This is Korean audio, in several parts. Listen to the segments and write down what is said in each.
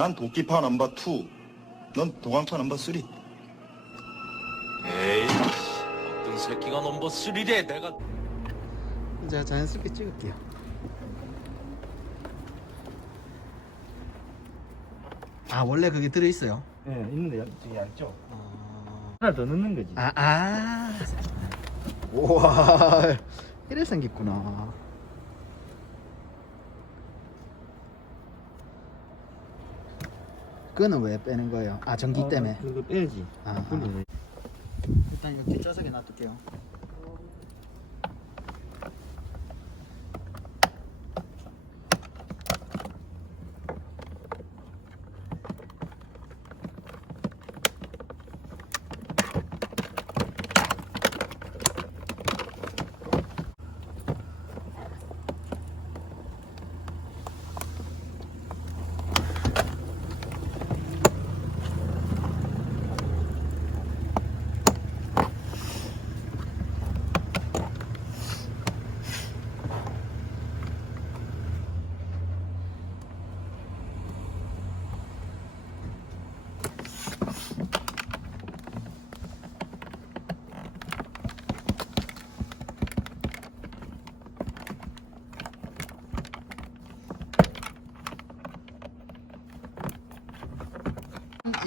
난 도끼파 넘버 2. 넌 도강파 넘버 3. 에이, 어떤 새끼가 넘버 3래 내가 이제 자연스럽게 찍을게요. 아 원래 그게 들어 있어요. 예, 있는데 저기 양쪽. 아, 하나 더 넣는 거지. 아, 아. 우와 이래 생겼구나. 그거는 왜 빼는 거예요? 아 전기 때문에. 그거 빼야지. 아, 분리돼. 일단 이거 뒷좌석에 놔둘게요.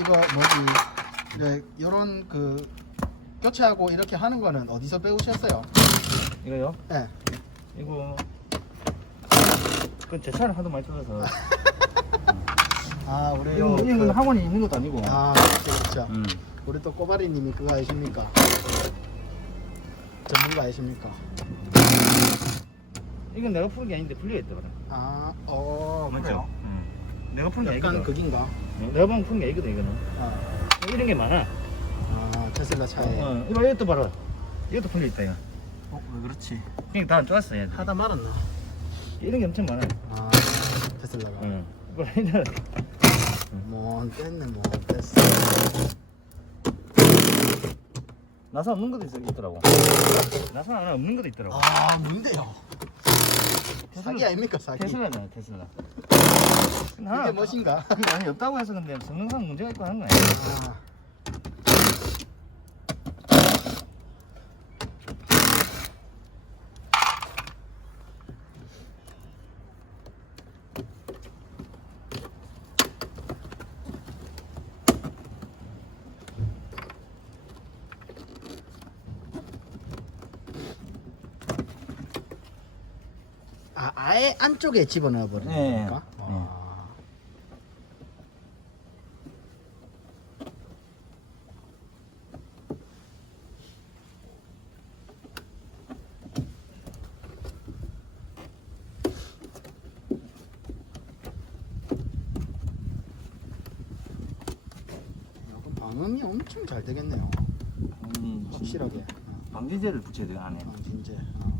이거 뭐지? 이제 요런 그 교체하고 이렇게 하는 거는 어디서 배우셨어요? 이거요? 예. 이거 그제 차를 하도 많이 써서 아 우리 이건, 요 이건 그- 학원에 있는 것도 아니고 아 그렇죠 그렇죠. 음. 우리 또 꼬바리님이 그거 아십니까? 전문가 아십니까? 이건 내가 푸는 게 아닌데 분리가 있더라 아, 어, 그래요? 음. 내가 푸는 게 약간 아니거든 극인가? 어, 내가 보면 푸는 게 아니거든 이거는 아, 이런 게 많아 아 테슬라 차에. 어, 어, 이거 이것도 봐라 이것도 분리 있다 이거 왜 그렇지? 그냥 다안 좋았어 얘 하다 말았나? 이런 게 엄청 많아 아, 테슬라가. 응. 이거 얘들 뭐 뺐네, 뭐 뺐어. 나사 없는 것도 있, 있더라고 나사 하나 없는 것도 있더라고 아, 뭔데요? 사기 아닙니까, 사기? 테슬라잖아 테슬라 그게 멋인가? 아니 없다고 해서 근데 성능상 문제가 있고 하는 거야 아, 아, 아예 안쪽에 집어넣어 버리는 네. 겁니까? 아. 이거 방음이 엄청 잘 되겠네요. 음, 확실하게. 어, 방지제를 붙여야 돼 안에 어, 진짜. 어.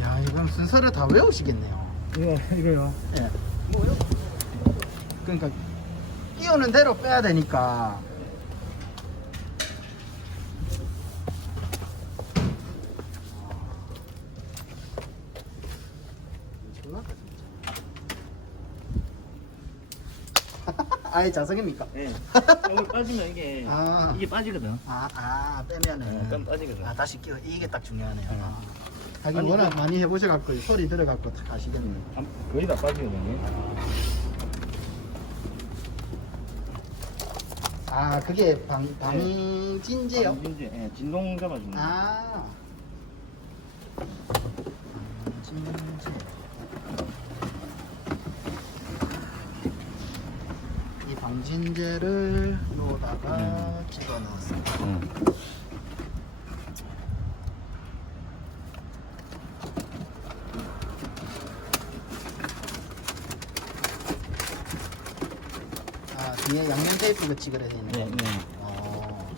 야, 이건 순서를 다 외우시겠네요. 이거 이거요 예. 뭐요? 그러니까 끼우는 대로 빼야 되니까. 아예 자석입니까? 예 이걸 빠지면 이게 아. 이게 빠지거든 아, 아 빼면은 약간 빠지거든 아 다시 끼워 이게 딱 중요하네요. 응. 아. 하긴 아니, 워낙 그- 많이 해보셔갖고 소리 들어갖고 다 가시겠네. 안- 거의 다 빠지거든요 아 그게 방 방진제요? 방진제 예 진동 잡아주는 거. 아. 방진제. 이 방진제를 여기다가 집어넣었습니다. 응. 뒤에 양면 테이프로 찍으려 되는 네, 네. 어.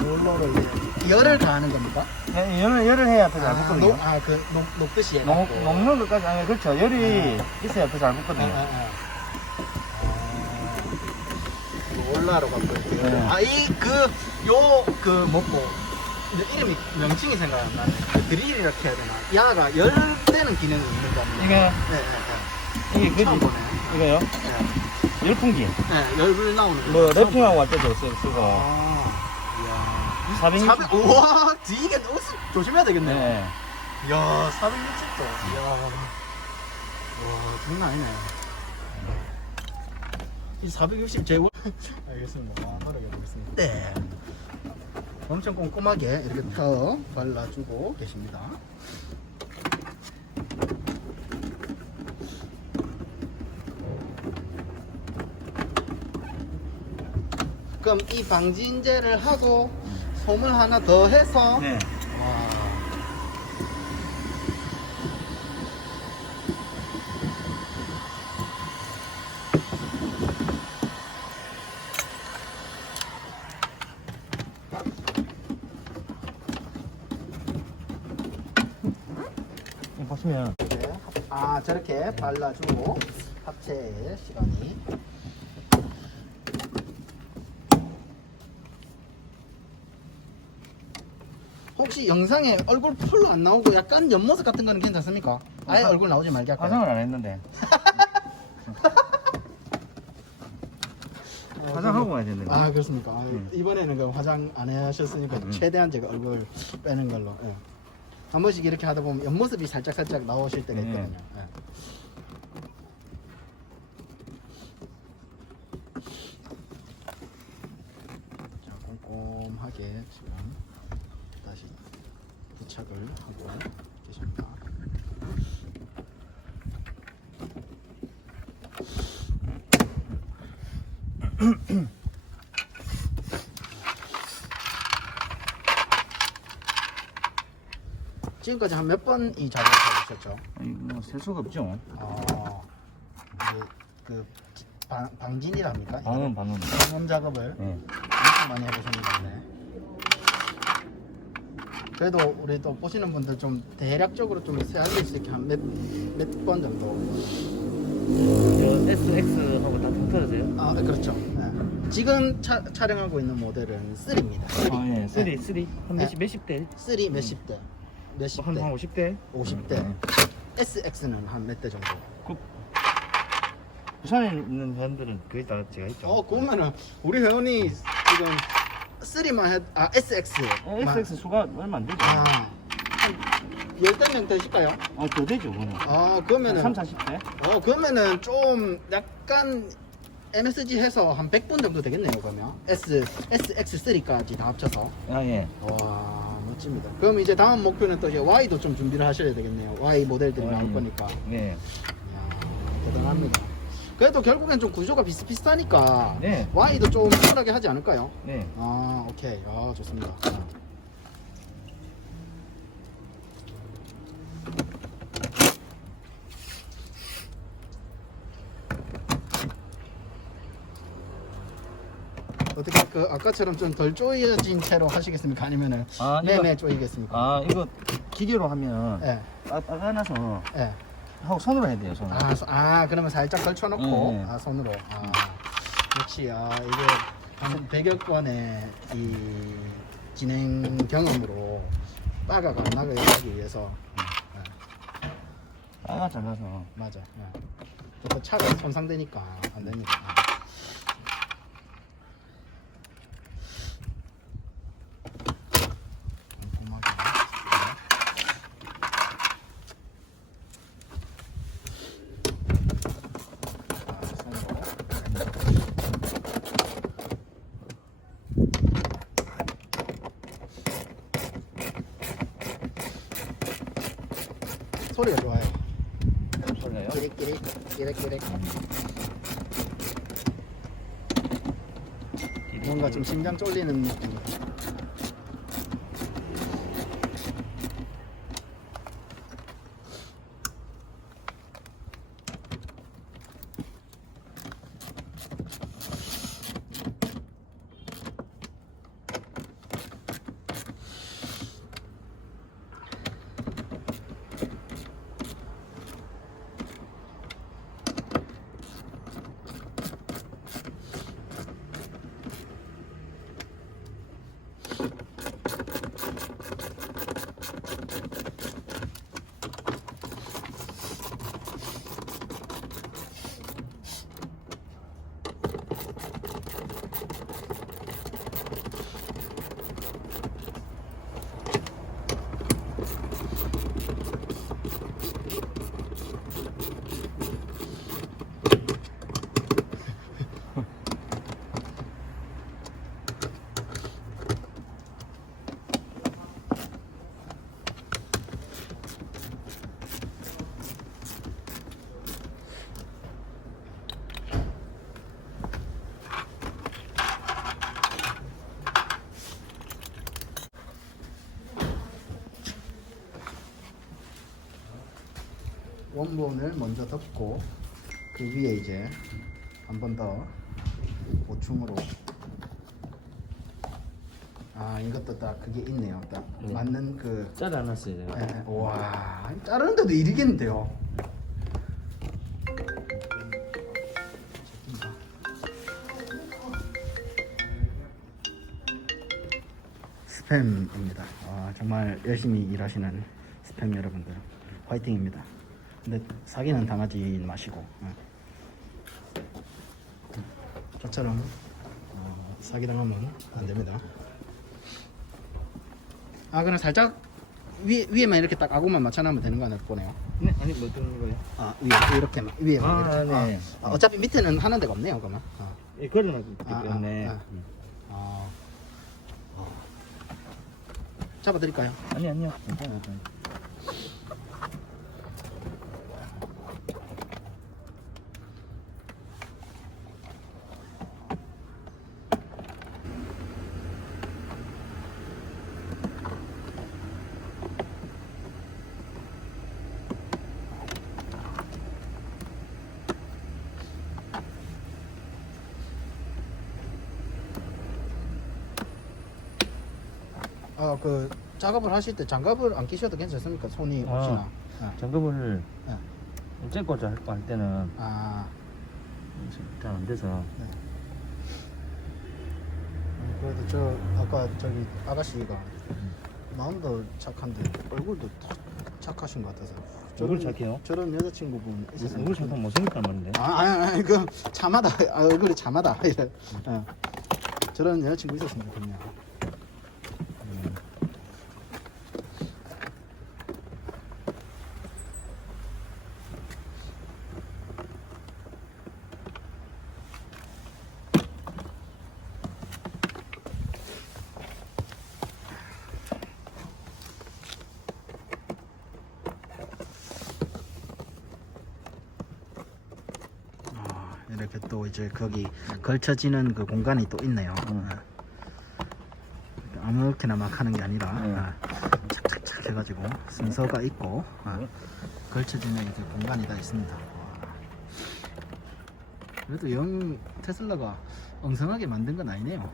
롤러를 이제 열을 가하는 겁니까? 예, 열을 열을 해야 더잘 붙거든요. 녹, 아, 그 녹, 녹듯이 녹, 해갖고. 녹는 것까지 아니 그렇죠. 열이 있어야 더잘 아, 붙거든요. 아, 아. 올라로 갖고 이렇게. 네. 아, 이, 그, 요, 그. 이제 이름이, 명칭이 생각 안 나네. 그 드릴 이렇게 해야 되나. 야가 열 되는 기능이 있는 거 아니에요? 이게 네, 네, 이게 네. 처음 그지 보네. 이거요. 네. 열풍기. 네, 열불 나오는 거. 뭐 처음 랩핑하고 할 때도 쓰- 쓰고. 아. 460. 400, 우와, 이게 너무 수- 조심해야 되겠네. 네. 이야, 460도. 이야. 와, 장난 아니네. 이460 제원. 알겠습니다. 아, 바르게 보겠습니다. 네. 엄청 꼼꼼하게 이렇게 펴 발라주고 계십니다. 그럼 이 방진제를 하고 솜을 하나 더 해서 네. 보시면 네. 아 저렇게 발라주고 합체 시간이 영상에 얼굴 풀로 안 나오고 약간 옆모습 같은 거는 괜찮습니까? 아예 화- 얼굴 나오지 말게 할까요? 화장을 안 했는데. 화장하고 가야 되는데. 아 그렇습니까? 아, 음. 이번에는 그 화장 안 하셨으니까 음. 최대한 제가 얼굴 빼는 걸로 예. 한 번씩 이렇게 하다 보면 옆모습이 살짝 살짝 나오실 때가 음. 있거든요 예. 자 꼼꼼하게 지금 부착을 하고 계십니다 지금까지 한 몇 번 이 작업을 해보셨죠? 아니 뭐셀 수가 없죠. 어, 이제 그 방, 방진이랍니까? 방음 방음. 방음 작업을 네. 엄청 많이 해보셨는데 그래도 우리 또 보시는 분들 좀 대략적으로 좀 세알릴 수 있게 한 몇몇 번 정도 저 SX하고 다 통틀어서요? 아 그렇죠 네. 지금 차, 촬영하고 있는 모델은 3입니다 아 예. 3 3. 한 네. 몇십 몇십 대? 3 몇십 대 몇십 한, 대 한 50대? 50대 네. SX는 한 몇 대 정도 그 부산에 있는 회원들은 거의 다 제가 있죠. 어 그러면은 우리 회원이 지금 3만 해, 아 SX 어, XX 수가 얼마 안 되죠. 아, 한 열댓 명 되실까요? 아, 더 되죠, 그거는. 아, 그러면은, 3, 40대? 어, 그러면은 좀 약간 MSG 해서 한 100분 정도 되겠네요, 그러면. S, SX3까지 다 합쳐서. 아, 예. 와, 멋집니다. 그럼 이제 다음 목표는 또 이제 Y도 좀 준비를 하셔야 되겠네요. Y 모델들이. 나올 거니까. 예. 이야, 대단합니다. 그래도 결국엔 좀 구조가 비슷비슷하니까 네. Y도 좀 수월하게 하지 않을까요? 네. 아, 오케이. 아, 좋습니다. 어떻게 그 아까처럼 좀 덜 조여진 채로 하시겠습니까? 아니면은 아, 이거- 네네 조이겠습니까? 아, 이거 기계로 하면 예, 빠- 빠가나서 예. 하고 손으로 해야 돼요, 손으로. 아, 소- 아, 그러면 살짝 걸쳐놓고 네, 네. 아 손으로. 아, 역시 아 이게 한 100여 건의 이 진행 경험으로 빠가가 하기 위해서 예, 빠가 잘라서. 맞아. 예. 또 차가 손상되니까 안 되니까. 꼼꼼하게. 자, 손으로. 소리가 좋아요. 설레요? 끼릭끼릭 끼릭끼릭 뭔가 좀 심장 쫄리는 느낌 원본을 먼저 덮고 그 위에 이제 한 번 더 보충으로 아 이것도 딱 그게 있네요 딱 네. 맞는 그 잘라놨어요 제가. 예, 예. 와 자르는데도 일이겠는데요 스팸입니다 아, 정말 열심히 일하시는 스팸 여러분들 화이팅입니다 근데 사기는 당하지 마시고 예. 저처럼 어, 사기당하면 안 됩니다 아 그럼 살짝 위, 위에만 이렇게 딱 아구만 맞춰놓으면 되는 거 아닐 거네요 네, 아니 뭐 어떤 거예요? 아 위에 이렇게 만 위에만 아, 이렇게 네. 아, 어차피 밑에는 하는 데가 없네요 그러면 아, 예, 걸어놨기 아, 때문에. 아, 아. 음. 아. 어. 잡아드릴까요? 아니 아니요. 괜찮아요. 괜찮아요. 아그 작업을 하실 때 장갑을 안 끼셔도 괜찮습니까? 손이 아. 혹시나 아, 장갑을 네. 째고자 할, 할 때는 아 잘 안 돼서 네. 음, 그래도 저 아까 저기 아가씨가 마음도 착한데 얼굴도 탁 착하신 것 같아서 얼굴 착해요? 저런 여자친구분 있었으면 얼굴 잠깐 못생겼단 말인데. 아, 아니, 아니, 그 참하다. 아, 얼굴이 참하다. 이래. 어. 저런 여자친구 있었으면 좋겠네 이렇게 또 이제 거기 걸쳐지는 그 공간이 또 있네요. 음. 아. 아무렇게나 막 하는 게 아니라 네. 아, 착착착 해가지고 순서가 있고 아, 네. 걸쳐지는 이렇게 공간이 다 있습니다. 와. 그래도 영 테슬라가 엉성하게 만든 건 아니네요.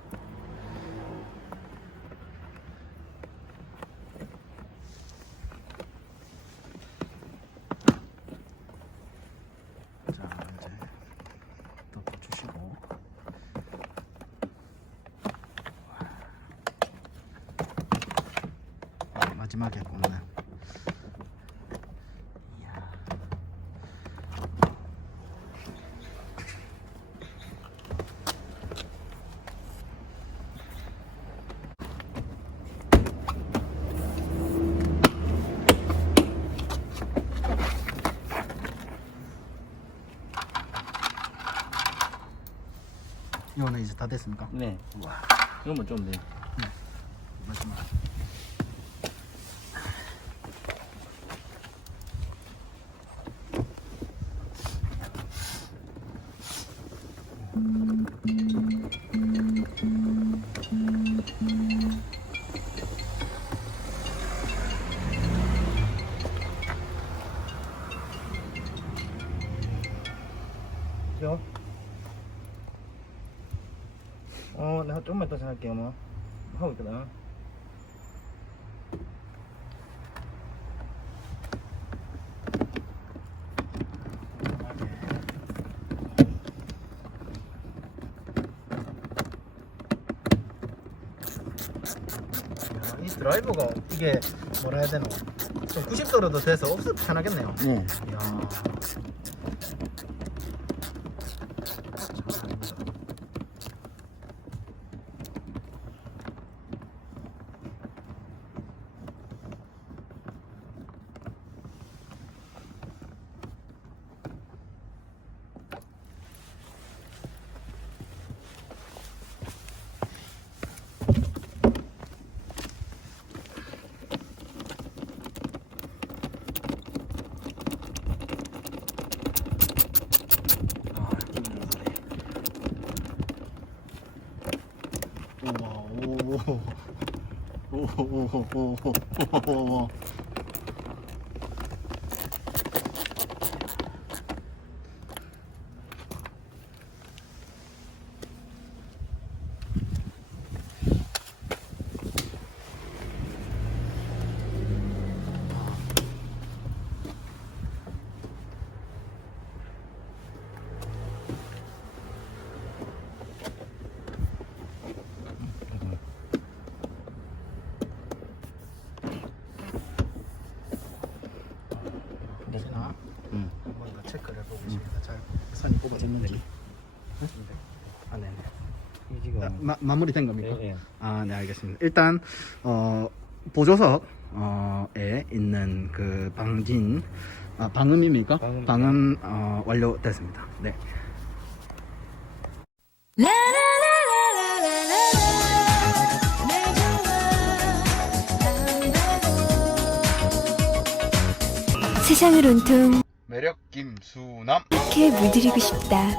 자 이제 덮어주시고 아, 마지막에 이야. 이거는 이제 다 됐습니까? 네. 와 이거만 좀 돼. 마 어, 내가 좀만 더 생각할게요, 뭐. 하고 있거든. 야, 이 드라이버가 이게 뭐라 해야 되나 좀 90도로도 돼서 없어도 편하겠네요 네. 이야 아, 힘든 소리. 우와, 오, 오, 오, 오, 오, 오, 오. 되나? 응. 한번 더 체크를 해보겠습니다. 잘 선이 뽑아졌는지. 아, 네네. 이 지금 자, 마, 마무리된 겁니까? 예, 예. 아, 네, 알겠습니다. 일단 어, 보조석 어에 있는 그 방진 아, 방음입니까? 방음. 방음 어, 완료됐습니다. 네. 세상을 온통 매력 김수남. 이렇게 물들이고 싶다.